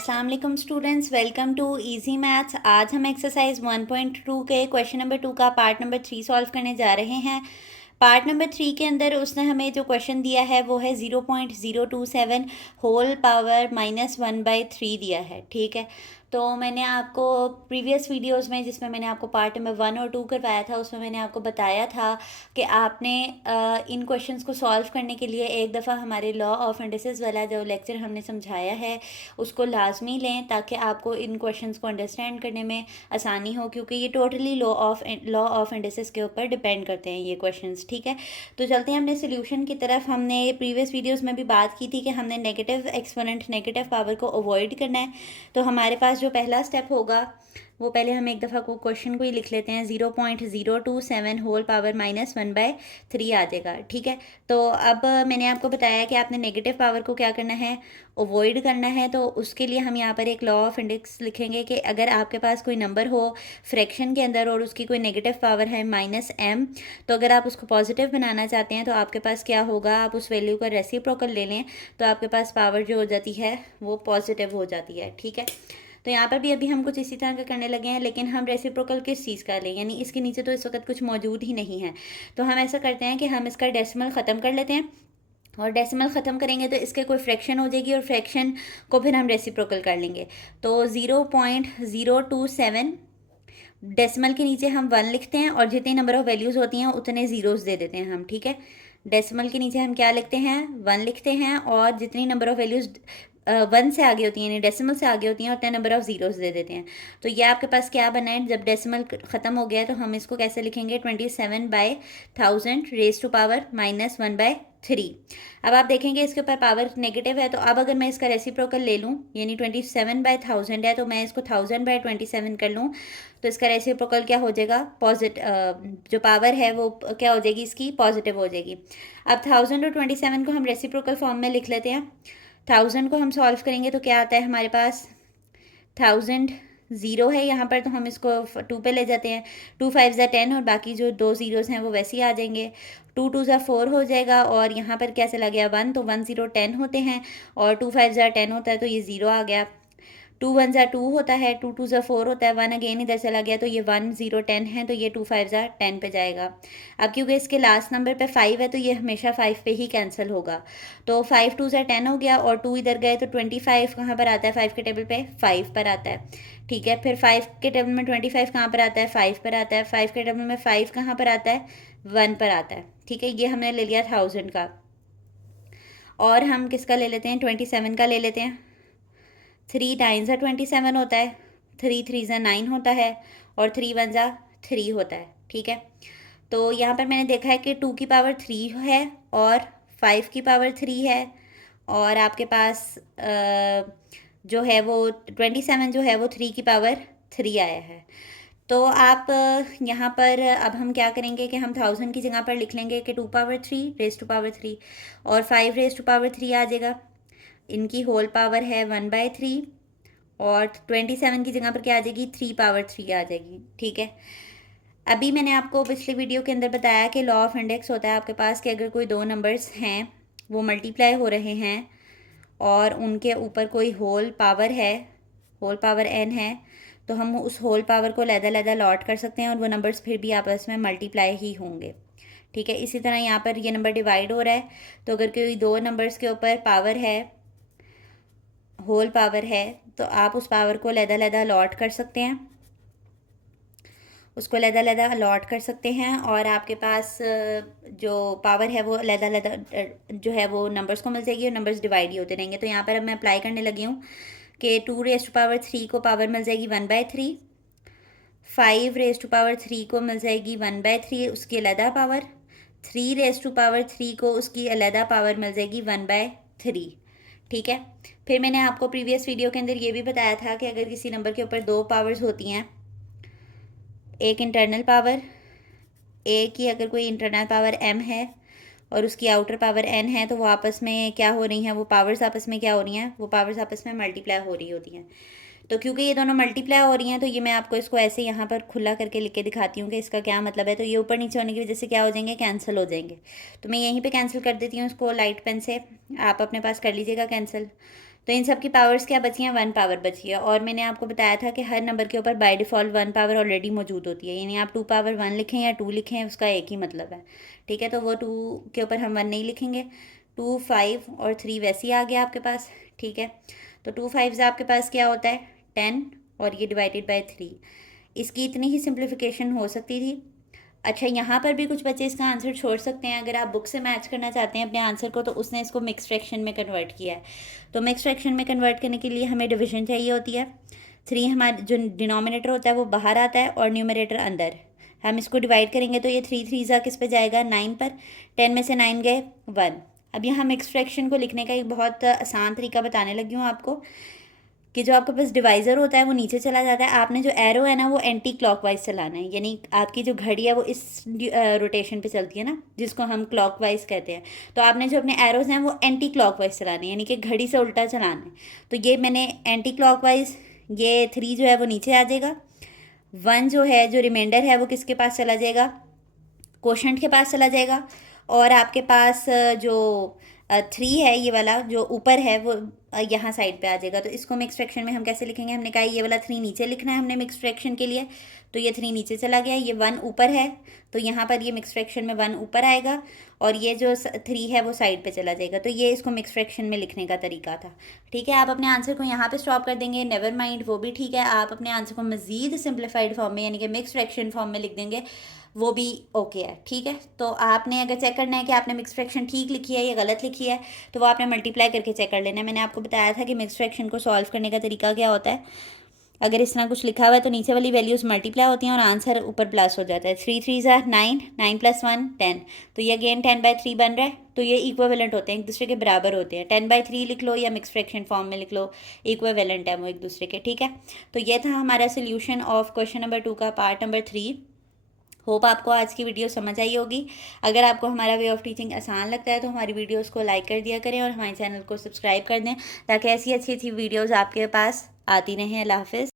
अस्सलाम वालेकुम students, welcome to easy maths. आज हम एक्सरसाइज 1.2 के क्वेश्चन नंबर 2 का पार्ट नंबर 3 सॉल्व करने जा रहे हैं। पार्ट नंबर 3 के अंदर उसने हमें जो क्वेश्चन दिया है वो है 0.027 होल पावर -1/3 दिया है। ठीक है, तो मैंने आपको प्रीवियस वीडियोस में जिसमें मैंने आपको पार्ट नंबर 1 और 2 करवाया था उसमें मैंने आपको बताया था कि आपने इन क्वेश्चंस को सॉल्व करने के लिए एक दफ़ा हमारे लॉ ऑफ इंडिसेस वाला जो लेक्चर हमने समझाया है उसको लाजमी लें ताकि आपको इन क्वेश्चंस को अंडरस्टैंड करने में आसानी हो, क्योंकि ये टोटली लॉ ऑफ इंडिसेस के ऊपर डिपेंड करते हैं ये क्वेश्चंस। ठीक है, तो चलते हैं हमने सोल्यूशन की तरफ। हमने प्रीवियस वीडियोस में भी बात की थी कि हमने नेगेटिव एक्सपोनेंट नेगेटिव पावर को अवॉइड करना है। तो हमारे पास जो पहला स्टेप होगा वो पहले हम एक दफ़ा को क्वेश्चन को ही लिख लेते हैं। 0.027 होल पावर -1/3 आ जाएगा। ठीक है, तो अब मैंने आपको बताया कि आपने नेगेटिव पावर को क्या करना है, अवॉइड करना है। तो उसके लिए हम यहाँ पर एक लॉ ऑफ इंडेक्स लिखेंगे कि अगर आपके पास कोई नंबर हो फ्रैक्शन के अंदर और उसकी कोई नेगेटिव पावर है -m, तो अगर आप उसको पॉजिटिव बनाना चाहते हैं तो आपके पास क्या होगा, आप उस वैल्यू का रेसिप्रोकल ले लें तो आपके पास पावर जो हो जाती है वो पॉजिटिव हो जाती है। ठीक है, तो यहाँ पर भी अभी हम कुछ इसी तरह का करने लगे हैं, लेकिन हम रेसिप्रोकल किस चीज़ का लें, यानी इसके नीचे तो इस वक्त कुछ मौजूद ही नहीं है। तो हम ऐसा करते हैं कि हम इसका डेसिमल ख़त्म कर लेते हैं, और डेसिमल ख़त्म करेंगे तो इसके कोई फ्रैक्शन हो जाएगी और फ्रैक्शन को फिर हम रेसिप्रोकल कर लेंगे। तो 0.027 डेसिमल के नीचे हम 1 लिखते हैं और जितनी नंबर ऑफ़ वैल्यूज़ होती हैं उतने ज़ीरोज़ दे देते हैं हम। ठीक है, डेसिमल के नीचे हम क्या लिखते हैं, 1 लिखते हैं, और जितनी नंबर ऑफ़ वैल्यूज़ 1 से आगे होती हैं यानी डेसिमल से आगे होती हैं उतने नंबर ऑफ़ ज़ीरोज़ दे देते हैं। तो ये आपके पास क्या बना है, जब डेसिमल ख़त्म हो गया तो हम इसको कैसे लिखेंगे, 27/1000 रेज़ टू पावर -1/3। अब आप देखेंगे इसके ऊपर पावर नेगेटिव है, तो अब अगर मैं इसका रेसिप्रोकल ले लूँ यानी 27/1000 है तो मैं इसको 1000/27 कर लूँ तो इसका रेसिप्रोकल क्या हो जाएगा, जो पावर है वो क्या हो जाएगी, इसकी पॉजिटिव हो जाएगी। अब 1000 और 27 को हम रेसिप्रोकल फॉर्म में लिख लेते हैं। 1000 को हम सॉल्व करेंगे तो क्या आता है हमारे पास, 1000 ज़ीरो है यहाँ पर तो हम इसको 2 पे ले जाते हैं। 2 5 ज़ा 10 और बाकी जो 2 ज़ीरोज़ हैं वो वैसे ही आ जाएंगे। 2 2 ज़ा 4 हो जाएगा और यहाँ पर क्या चला गया 1, तो 1 0 10 होते हैं और 2 5 ज़ा 10 होता है तो ये 0 आ गया। 2 1 ज़ा 2 होता है, 2 2 ज़ा 4 होता है, 1 अगेन इधर चला गया तो ये 1 0 10 है तो ये 2 5 ज़ा 10 पे जाएगा। अब क्योंकि इसके लास्ट नंबर पे 5 है तो ये हमेशा 5 पे ही कैंसिल होगा। तो 5 2 ज़ा 10 हो गया और 2 इधर गए तो 25 कहाँ पर आता है, 5 के टेबल पे 5 पर आता है। ठीक है, फिर 5 के टेबल में 25 कहाँ पर आता है, 5 पर आता है। 5 के टेबल में 5 कहाँ पर आता है, 1 पर आता है। ठीक है, ये हमने ले लिया 1000 का, और हम किसका ले लेते हैं, 27 का ले लेते हैं। 3 9 ज़ा 27 होता है, 3 3 ज़ा 9 होता है और 3 1 ज़ा 3 होता है। ठीक है, तो यहाँ पर मैंने देखा है कि 2 की पावर 3 है और 5 की पावर 3 है, और आपके पास जो है वो 27 जो है वो 3 की पावर 3 आया है। तो आप यहाँ पर अब हम क्या करेंगे कि हम 1000 की जगह पर लिख लेंगे कि 2 पावर 3 रेज़ टू पावर 3 और 5 रेज़ टू पावर 3 आ जाएगा। इनकी होल पावर है 1/3 और 27 की जगह पर क्या आ जाएगी, 3 पावर 3 आ जाएगी। ठीक है, अभी मैंने आपको पिछली वीडियो के अंदर बताया कि लॉ ऑफ इंडेक्स होता है आपके पास कि अगर कोई दो नंबर्स हैं वो मल्टीप्लाई हो रहे हैं और उनके ऊपर कोई होल पावर है, होल पावर n है, तो हम उस होल पावर को लैदा लॉट कर सकते हैं और वो नंबर्स फिर भी आपस में मल्टीप्लाई ही होंगे। ठीक है, इसी तरह यहाँ पर ये नंबर डिवाइड हो रहा है तो अगर कोई दो नंबर्स के ऊपर पावर है, होल पावर है, तो आप उस पावर को लैदा लॉट कर सकते हैं, उसको लैदा अलॉट कर सकते हैं और आपके पास जो पावर है वो लैदा जो है वो नंबर्स को मिल जाएगी और नंबर्स डिवाइड ही होते रहेंगे। तो यहाँ पर अब मैं अप्लाई करने लगी हूँ कि 2 रेज़ टू पावर 3 को पावर मिल जाएगी 1/3, 5 रेज़ टू पावर 3 को मिल जाएगी 1/3 उसकी अलहदा पावर, 3 रेज़ टू पावर 3 को उसकी अलहदा पावर मिल जाएगी 1/3। ठीक है, फिर मैंने आपको प्रीवियस वीडियो के अंदर ये भी बताया था कि अगर किसी नंबर के ऊपर दो पावर्स होती हैं, एक इंटरनल पावर, एक की अगर कोई इंटरनल पावर m है और उसकी आउटर पावर n है, तो वो आपस में क्या हो रही हैं, वो पावर्स आपस में क्या हो रही हैं, वो पावर्स आपस में मल्टीप्लाई हो रही होती हैं। तो क्योंकि ये दोनों मल्टीप्लाई हो रही हैं तो ये मैं आपको इसको ऐसे यहाँ पर खुला करके लिख के दिखाती हूँ कि इसका क्या मतलब है। तो ये ऊपर नीचे होने की वजह से क्या हो जाएंगे, कैंसिल हो जाएंगे। तो मैं यहीं पे कैंसिल कर देती हूँ इसको लाइट पेन से, आप अपने पास कर लीजिएगा कैंसिल। तो इन सब की पावर्स क्या बची हैं, 1 पावर बची है। और मैंने आपको बताया था कि हर नंबर के ऊपर बाय डिफ़ॉल्ट 1 पावर ऑलरेडी मौजूद होती है, यानी आप 2 पावर 1 लिखें या 2 लिखें उसका एक ही मतलब है, ठीक है। तो वो 2 के ऊपर हम 1 नहीं लिखेंगे। 2, 5 और 3 वैसे ही आ गया आपके पास, ठीक है। तो 2 5 आपके पास क्या होता है 10 और ये डिवाइडेड बाय 3। इसकी इतनी ही सिंप्लीफिकेशन हो सकती थी। अच्छा, यहाँ पर भी कुछ बच्चे इसका आंसर छोड़ सकते हैं, अगर आप बुक से मैच करना चाहते हैं अपने आंसर को, तो उसने इसको मिक्स फ्रैक्शन में कन्वर्ट किया है। तो मिक्स फ्रैक्शन में कन्वर्ट करने के लिए हमें डिवीजन चाहिए होती है। 3 हमारा जो डिनोमिनेटर होता है वो बाहर आता है और न्यूमरेटर अंदर। हम इसको डिवाइड करेंगे तो ये 3 3 ज़ा किस पे जाएगा, 9 पर। 10 में से 9 गए 1। अब यहाँ मिक्स फ्रैक्शन को लिखने का एक बहुत आसान तरीका बताने लगी हूँ आपको, कि जो आपके पास डिवाइज़र होता है वो नीचे चला जाता है, आपने जो एरो है ना वो एंटी क्लॉकवाइज चलाना है, यानी आपकी जो घड़ी है वो इस रोटेशन पे चलती है ना, जिसको हम क्लॉकवाइज कहते हैं। तो आपने जो अपने एरोज़ हैं वो एंटी क्लॉकवाइज चलाने हैं, यानी कि घड़ी से उल्टा चलाना है। तो ये मैंने एंटी क्लॉकवाइज, ये 3 जो है वो नीचे आ जाएगा। 1 जो है, जो रिमाइंडर है वो किसके पास चला जाएगा, कोशेंट के पास चला जाएगा। और आपके पास जो 3 है ये वाला जो ऊपर है वो यहाँ साइड पे आ जाएगा। तो इसको मिक्स फ्रैक्शन में हम कैसे लिखेंगे, हमने कहा ये वाला 3 नीचे लिखना है हमने मिक्स फ्रैक्शन के लिए, तो ये 3 नीचे चला गया, ये 1 ऊपर है, तो यहाँ पर ये मिक्स फ्रैक्शन में 1 ऊपर आएगा और ये जो 3 है वो साइड पे चला जाएगा। तो ये इसको मिक्स फ्रैक्शन में लिखने का तरीका था, ठीक है। आप अपने आंसर को यहाँ पे स्टॉप कर देंगे, नेवर माइंड, वो भी ठीक है। आप अपने आंसर को मज़ीद सिंप्लीफाइड फॉर्म में यानी कि मिक्स फ्रैक्शन फॉर्म में लिख देंगे, वो भी ओके है, ठीक है। तो आपने अगर चेक करना है कि आपने मिक्स फ्रैक्शन ठीक लिखी है या गलत लिखी है, तो वो आपने मल्टीप्लाई करके चेक कर लेना है। मैंने आपको बताया था कि मिक्स फ्रैक्शन को सॉल्व करने का तरीका क्या होता है। अगर इस तरह कुछ लिखा हुआ है तो नीचे वाली वैल्यूज़ मल्टीप्लाई होती हैं और आंसर ऊपर प्लस हो जाता है। 3 3 ज़ा 9, 9 + 1 10, तो ये अगेन 10/3 बन रहा है। तो ये इक्विवेलेंट होते हैं, एक दूसरे के बराबर होते हैं। 10/3 लिख लो या मिक्स फ्रैक्शन फॉर्म में लिख लो, इक्विवेलेंट है वो एक दूसरे के, ठीक है। तो ये था हमारा सोल्यूशन ऑफ क्वेश्चन नंबर 2 का पार्ट नंबर 3। होप आपको आज की वीडियो समझ आई होगी। अगर आपको हमारा वे ऑफ टीचिंग आसान लगता है तो हमारी वीडियोस को लाइक कर दिया करें और हमारे चैनल को सब्सक्राइब कर दें, ताकि ऐसी अच्छी अच्छी वीडियोस आपके पास आती रहें। अल्लाह हाफ़िज़।